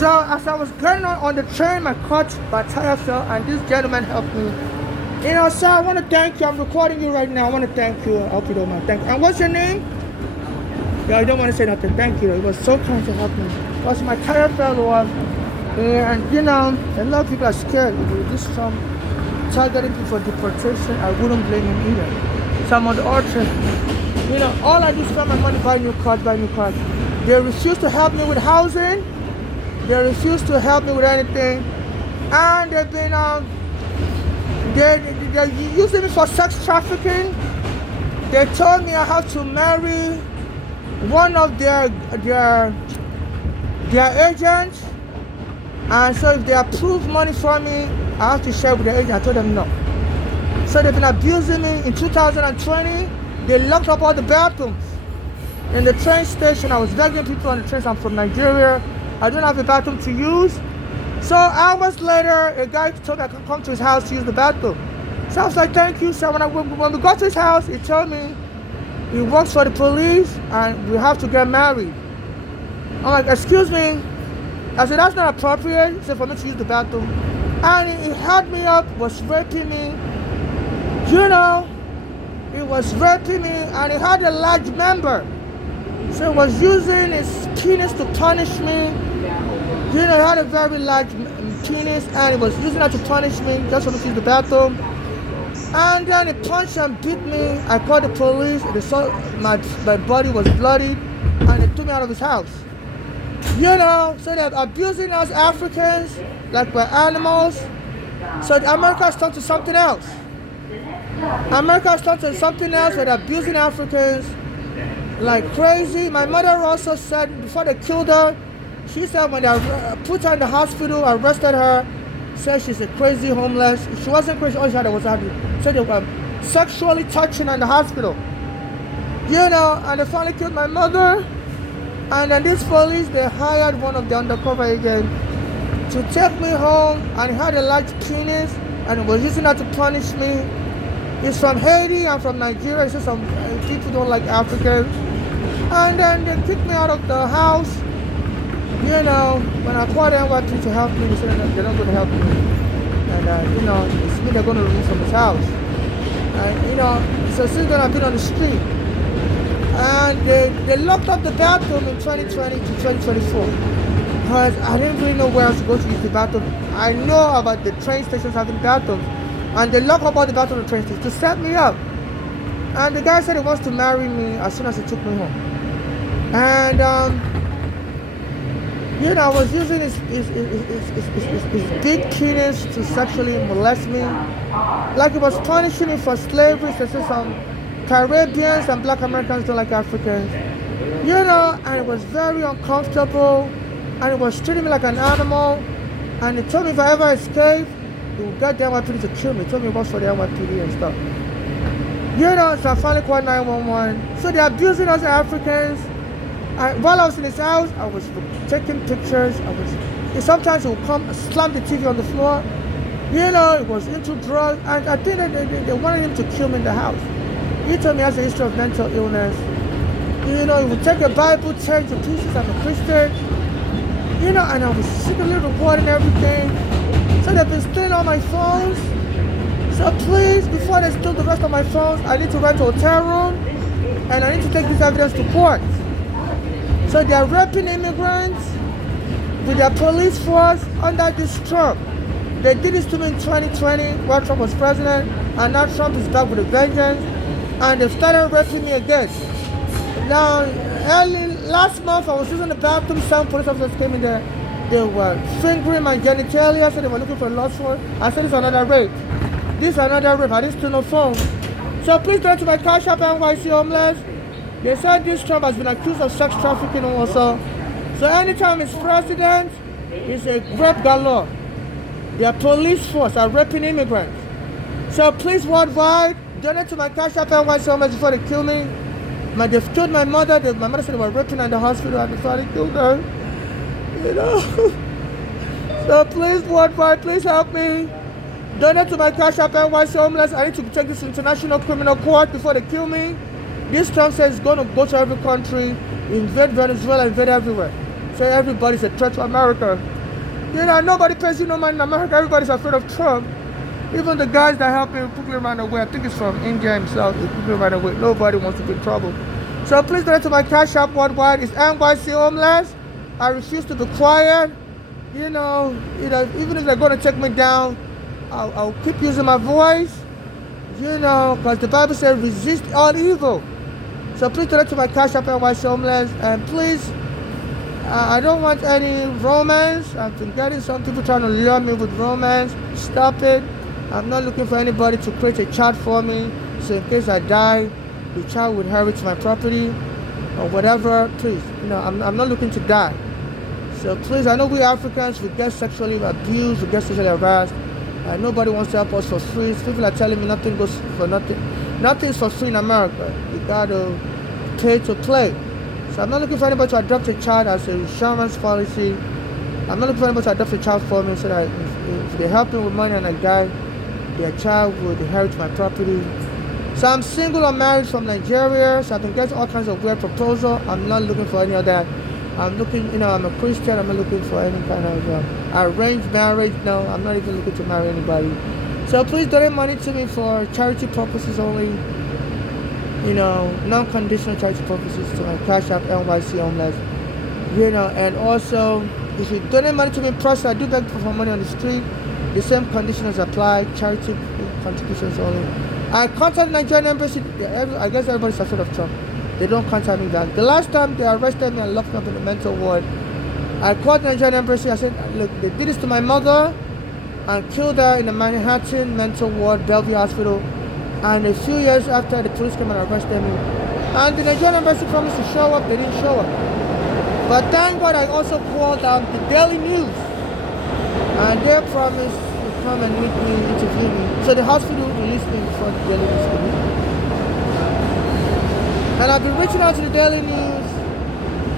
So as I was getting on the train, my tire fell, and this gentleman helped me. You know, sir, I want to thank you. I'm recording you right now. I want to thank you. I hope you don't mind. Thank you. And what's your name? Yeah, I don't want to say nothing. Thank you. It was so kind to help me. Because my tire fell off. And, you know, a lot of people are scared. If this Trump targeting people for deportation, I wouldn't blame him either. So I'm on the orchard. You know, all I do is spend my money, buy new cars. They refuse to help me with housing. They refuse to help me with anything. And they've been, they're using me for sex trafficking. They told me I have to marry one of their agents. And so if they approve money for me, I have to share with the agent. I told them no. So they've been abusing me. In 2020, they locked up all the bathrooms. In the train station, I was begging people on the trains. I'm from Nigeria. I don't have a bathroom to use. So hours later, a guy told me I could come to his house to use the bathroom. So I was like, thank you, sir. When we got to his house, he told me he works for the police and we have to get married. I'm like, excuse me. I said, that's not appropriate. He said, for me to use the bathroom. And he held me up, was raping me. You know, he was raping me and he had a large member. So he was using his penis to punish me. You know, he had a very large penis and he was using that to punish me just for me to use the bathroom. And then he punched and beat me. I called the police. They saw my body was bloody and they took me out of his house. You know, so they're abusing us Africans like we're animals. So America has turned to something else. America has turned to something else where they're abusing Africans like crazy. My mother also said before they killed her, she said when they put her in the hospital, arrested her, said she's a crazy homeless. She wasn't crazy, all she had was happy. So they were sexually touching her in the hospital. You know, and they finally killed my mother. And then this police, they hired one of the undercover agents to take me home, and he had a large penis and was using that to punish me. He's from Haiti, I'm from Nigeria. He said some people don't like Africans. And then they kicked me out of the house. You know, when I called NYPD to help me, they said they're not going to help me. And, you know, it's me they're going to remove from his house. And, you know, so since then I've been on the street. And they locked up the bathroom in 2020 to 2024. Because I didn't really know where else to go to use the bathroom. I know about the train stations having bathrooms. And they locked up all the bathrooms on the train stations to set me up. And the guy said he wants to marry me as soon as he took me home. And, you know, I was using his big penis to sexually molest me. Like he was punishing me for slavery. So some Caribbeans and Black Americans don't like Africans. You know, and it was very uncomfortable. And it was treating me like an animal. And he told me if I ever escape, he would get the NYPD to kill me. He told me he works for the NYPD and stuff. You know, so I finally called 911. So they're abusing us Africans. While I was in his house, I was taking pictures. Sometimes he would come, slam the TV on the floor. You know, he was into drugs. And I think that they wanted him to kill me in the house. He told me he has a history of mental illness. You know, he would take a Bible, tear it to pieces. I'm a Christian. You know, and I was secretly recording everything. So they've been stealing all my phones. So please, before they steal the rest of my phones, I need to rent a hotel room. And I need to take this evidence to court. So they are raping immigrants with their police force under this Trump. They did this to me in 2020 while Trump was president. And now Trump is back with a vengeance. And they've started raping me again. Now, last month I was using the bathroom, some police officers came in there. They were fingering my genitalia, so they were looking for a lost phone. I said, this is another rape. This is another rape. I didn't steal no phone. So please go to my Cash App NYC Homeless. They said this Trump has been accused of sex trafficking also. So anytime he's president, it's a rape galore. Their police force are raping immigrants. So please, worldwide, donate to my Cash App NYC Homeless before they kill me. They've killed my mother. My mother said they were raping her in the hospital and before they killed her. You know. So please, worldwide, please help me. Donate to my Cash App NYC Homeless. I need to take this to international criminal court before they kill me. This Trump says he's going to go to every country, invade Venezuela, invade everywhere. So everybody's a threat to America. You know, nobody pays you no money in America. Everybody's afraid of Trump. Even the guys that help me quickly run away, I think it's from India himself, he quickly ran away. Nobody wants to be in trouble. So please donate to my Cash App worldwide. It's NYC Homeless. I refuse to be quiet. You know, even if they're going to take me down, I'll keep using my voice. You know, because the Bible says resist all evil. So please donate to my Cash App NYC Homeless. And please, I don't want any romance. I've been getting some people trying to lure me with romance. Stop it. I'm not looking for anybody to create a child for me. So in case I die, the child would inherit my property or whatever. Please, you know, I'm not looking to die. So please, I know we Africans, we get sexually abused, we get sexually harassed. Nobody wants to help us for free. People are telling me nothing goes for nothing. Nothing's for free in America. You gotta pay to play. So I'm not looking for anybody to adopt a child as a insurance policy. I'm not looking for anybody to adopt a child for me so that if they help me with money and I die, their child would inherit my property. So I'm single or married from Nigeria, so I've been getting all kinds of weird proposals. I'm not looking for any of that. I'm looking, you know, I'm a Christian. I'm not looking for any kind of arranged marriage. No, I'm not even looking to marry anybody. So please donate money to me for charity purposes only. You know, non-conditional charity purposes to my Cash App NYC Homeless. You know, and also, if you donate money to me in person, I do beg for money on the street. The same conditions apply, charity contributions only. I contacted the Nigerian embassy. I guess everybody's afraid of Trump. They don't contact me back. The last time they arrested me and locked me up in the mental ward, I called the Nigerian embassy. I said, look, they did this to my mother and killed her in the Manhattan mental ward, Bellevue Hospital. And a few years after, the police came and arrested me. And the Nigerian embassy promised to show up. They didn't show up. But thank God I also called the Daily News. And they promised to come and meet me, interview me. So the hospital released me before the Daily News could meet me. And I've been reaching out to the Daily News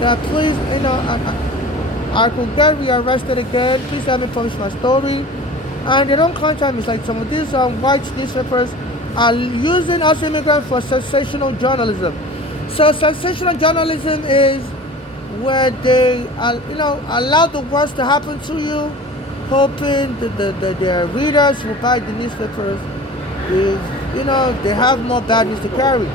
that please, you know, I could get rearrested again. Please help me publish my story. And they don't contact me. It's like some of these white newspapers are using us immigrants for sensational journalism. So sensational journalism is where they, you know, allow the worst to happen to you, hoping that their readers will buy the newspapers if, you know, they have more bad news to carry.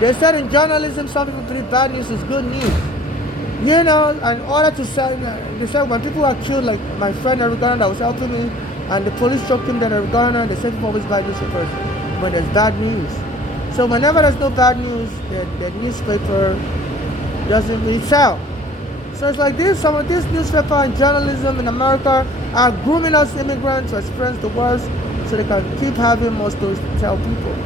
They said in journalism, some people believe bad news is good news. You know, in order to say, they said when people are killed, like my friend Eric Garner that was helping me, and the police struck him dead, Eric Garner, they said people always buy newspapers when there's bad news. So whenever there's no bad news, the newspaper doesn't really sell. So it's like this, some of this newspaper and journalism in America are grooming us immigrants to experience the worst so they can keep having more stories to tell people.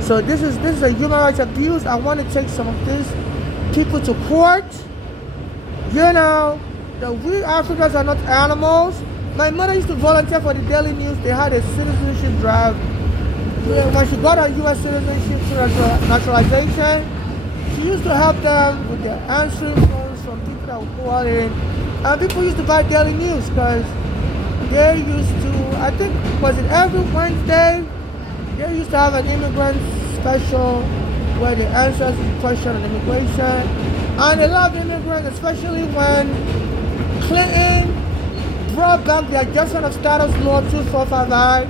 So this is a human rights abuse. I want to take some of these people to court. You know, that we Africans are not animals. My mother used to volunteer for the Daily News. They had a citizenship drive. When she got her U.S. citizenship naturalization, she used to help them with their answering phones from people that would call in. And people used to buy Daily News because they used to, I think, was it every Wednesday? They used to have an immigrant special where they answer the question on immigration. And a lot of immigrants, especially when Clinton brought back the adjustment of status law 2455,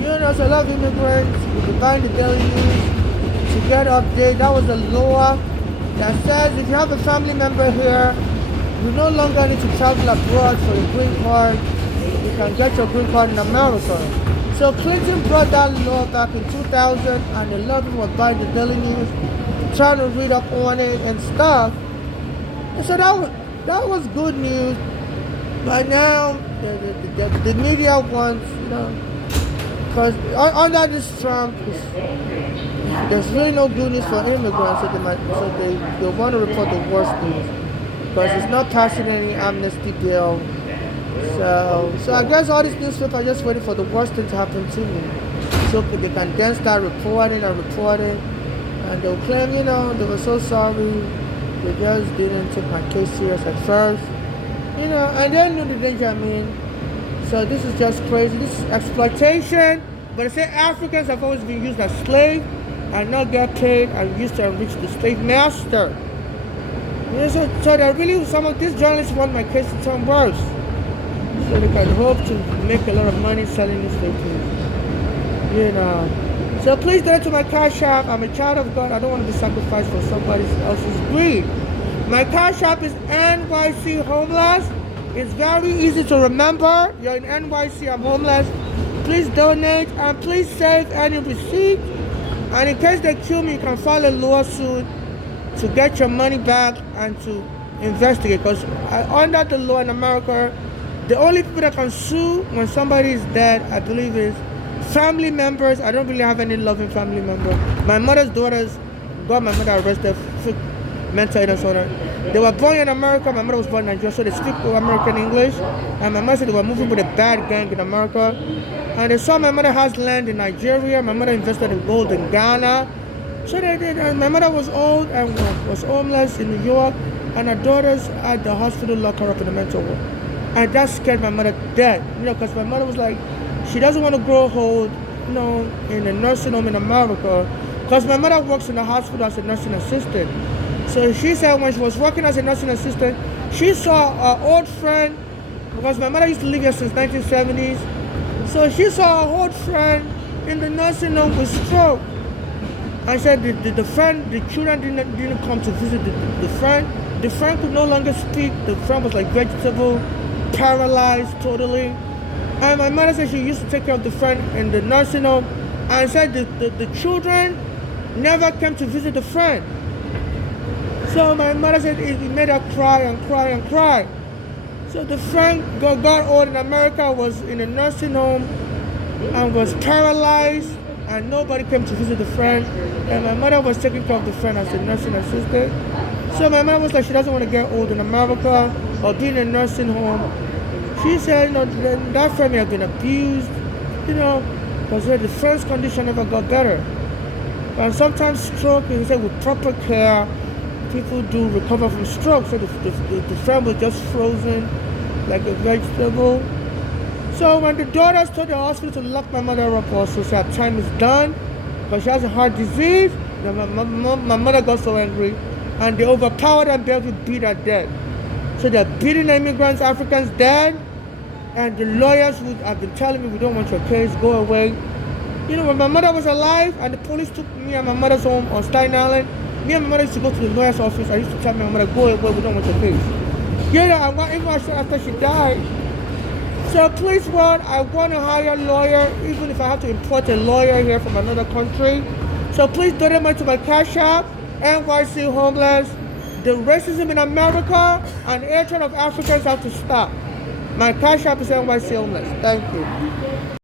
you know, so a lot of immigrants would be buying the Daily News to get updates. That was a law that says if you have a family member here, you no longer need to travel abroad for your green card. You can get your green card in America. So Clinton brought that law back in 2000, and a lot of people were buying the Daily News, trying to read up on it and stuff. And so that was good news. But now the media wants, you know, because under this Trump, there's really no good news for immigrants, so they want to report the worst news because it's not passing any amnesty bill. So I guess all these newspapers are just waiting for the worst thing to happen to me, so they can then start reporting, and they'll claim, you know, they were so sorry, they just didn't take my case serious at first, you know, and they knew the danger I'm in. So this is just crazy. This is exploitation. But they say Africans have always been used as slaves and not get paid and used to enrich the slave master. So that really some of these journalists want my case to turn worse. So they can hope to make a lot of money selling newspapers. So please donate to my Cash App. I'm a child of God. I don't want to be sacrificed for somebody else's greed. My Cash App is NYC Homeless. It's very easy to remember. You're in NYC, I'm homeless. Please donate and please save any receipt. And in case they kill me, you can file a lawsuit to get your money back and to investigate. Because under the law in America, the only people that can sue when somebody is dead, I believe, is family members. I don't really have any loving family member. My mother's daughters got my mother arrested for mental illness on her. They were born in America. My mother was born in Nigeria, so they speak American English. And my mother said they were moving with a bad gang in America. And they saw my mother has land in Nigeria. My mother invested in gold in Ghana. So they did. And my mother was old and was homeless in New York. And her daughters at the hospital locked her up in a mental ward. And that scared my mother dead. Because my mother was like, she doesn't want to grow old, in a nursing home in America. Because my mother works in the hospital as a nursing assistant. So she said when she was working as a nursing assistant, she saw an old friend, because my mother used to live here since 1970s. So she saw an old friend in the nursing home with stroke. I said the children didn't come to visit the friend. The friend could no longer speak. The friend was like vegetable, paralyzed totally. And my mother said she used to take care of the friend in the nursing home. And said the children never came to visit the friend. So my mother said it made her cry and cry and cry. So the friend got old in America, was in a nursing home and was paralyzed, and nobody came to visit the friend. And my mother was taking care of the friend as a nursing assistant. So my mother was like, she doesn't want to get old in America or be in a nursing home. She said, that friend may have been abused, because the friend's condition never got better. And sometimes stroke, he said, with proper care, people do recover from stroke. So the friend was just frozen like a vegetable. So when the daughters told the hospital to lock my mother up also, so her time is done, because she has a heart disease, my mother got so angry, and they overpowered her and barely beat her dead. So they're beating the immigrants, Africans dead, and the lawyers have been telling me, we don't want your case, go away. When my mother was alive and the police took me and my mother's home on Staten Island, me and my mother used to go to the lawyer's office. I used to tell my mother, go away, we don't want your case. Even after she died. So please, Lord, I want to hire a lawyer, even if I have to import a lawyer here from another country. So please donate money to my Cash App, NYC Homeless. The racism in America and hatred of Africans have to stop. My Cash App is NYC Homeless. Thank you.